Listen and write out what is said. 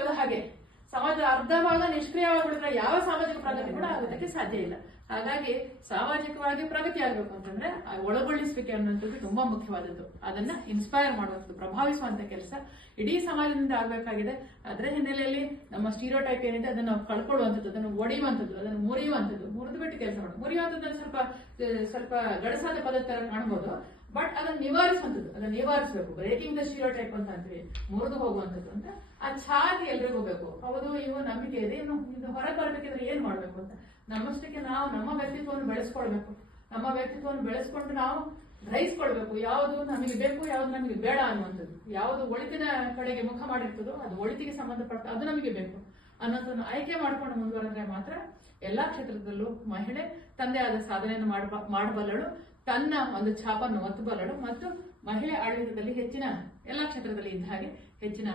ನಿಷ್ಕ್ರಿಯಗೊಳ್ಳೋದು ಹಾಗೆ ಸಮಾಜ ಅರ್ಧ ಭಾಗ ನಿಷ್ಕ್ರಿಯವಾಗಿಬಿಟ್ರೆ ಯಾವ ಸಾಮಾಜಿಕ ಪ್ರಗತಿ ಕೂಡ ಆಗೋದಕ್ಕೆ ಸಾಧ್ಯ ಇಲ್ಲ. ಹಾಗಾಗಿ ಸಾಮಾಜಿಕವಾಗಿ ಪ್ರಗತಿ ಆಗಬೇಕು ಅಂತಂದ್ರೆ ಆ ಒಳಗೊಳಿಸುವಿಕೆ ಅನ್ನುವಂಥದ್ದು ತುಂಬಾ ಮುಖ್ಯವಾದದ್ದು. ಅದನ್ನ ಇನ್ಸ್ಪೈರ್ ಮಾಡುವಂಥದ್ದು ಪ್ರಭಾವಿಸುವಂತ ಕೆಲಸ ಇಡೀ ಸಮಾಜದಿಂದ ಆಗಬೇಕಾಗಿದೆ. ಅದರ ಹಿನ್ನೆಲೆಯಲ್ಲಿ ನಮ್ಮ ಸ್ಟೀರೋ ಟೈಪ್ ಏನಿದೆ, ಅದನ್ನ ಕಳ್ಕೊಳ್ಳುವಂಥದ್ದು, ಅದನ್ನು ಒಡೆಯುವಂಥದ್ದು, ಅದನ್ನು ಮುರಿಯುವಂಥದ್ದು, ಮುರಿದು ಬಿಟ್ಟು ಕೆಲಸ ಮಾಡೋದು ಮುರಿಯುವಂಥದ್ದು ಸ್ವಲ್ಪ ಸ್ವಲ್ಪ ಗಡಸಾದ ಪದ ತರ ಕಾಣ್ಬೋದು. ಬಟ್ ಅದನ್ನ ನಿವಾರಿಸುವಂಥದ್ದು, ಅದನ್ನ ನಿವಾರಿಸಬೇಕು. ಬ್ರೇಕಿಂಗ್ ದ ಸ್ಟೀರಿಯೋ ಟೈಪ್ ಅಂತ ಅಂತೀವಿ. ಮುರಿದು ಹೋಗುವಂಥದ್ದು ಅಂತ. ಆ ಛಾತಿ ಎಲ್ರಿಗೂ ಹೋಗಬೇಕು ಹೌದು ಇವು ನಂಬಿಕೆ ಇದೆ. ಇನ್ನು ಇದು ಹೊರಗೆ ಬರ್ಬೇಕಿದ್ರೆ ಏನ್ ಮಾಡ್ಬೇಕು ಅಂತ? ನಮ್ಮಷ್ಟಕ್ಕೆ ನಾವು ನಮ್ಮ ವ್ಯಕ್ತಿತ್ವವನ್ನು ಬೆಳೆಸ್ಕೊಳ್ಬೇಕು. ನಮ್ಮ ವ್ಯಕ್ತಿತ್ವವನ್ನು ಬೆಳೆಸ್ಕೊಂಡು ನಾವು ಗ್ರಹಿಸ್ಕೊಳ್ಬೇಕು. ಯಾವುದು ನಮಗೆ ಬೇಕು, ಯಾವ್ದು ನಮಗೆ ಬೇಡ ಅನ್ನುವಂಥದ್ದು. ಯಾವುದು ಒಳಿತಿನ ಕಡೆಗೆ ಮುಖ ಮಾಡಿರ್ತದೋ, ಅದು ಒಳಿತಿಗೆ ಸಂಬಂಧಪಟ್ಟ ಅದು ನಮಗೆ ಬೇಕು. ಅನ್ನೋದನ್ನು ಆಯ್ಕೆ ಮಾಡ್ಕೊಂಡು ಮುಂದುವರೆದ್ರೆ ಮಾತ್ರ ಎಲ್ಲಾ ಕ್ಷೇತ್ರದಲ್ಲೂ ಮಹಿಳೆ ತಂದೆ ಆದ ಸಾಧನೆಯನ್ನು ಮಾಡಬ, ಮಾಡಬಲ್ಲಳು. ತನ್ನ ಒಂದು ಛಾಪನ್ನು ಒತ್ತಬಲ್ಲಳು ಮತ್ತು ಮಹಿಳೆ ಆಡಳಿತದಲ್ಲಿ ಹೆಚ್ಚಿನ ಎಲ್ಲ ಕ್ಷೇತ್ರದಲ್ಲಿ ಇದ್ದ ಹಾಗೆ ಹೆಚ್ಚಿನ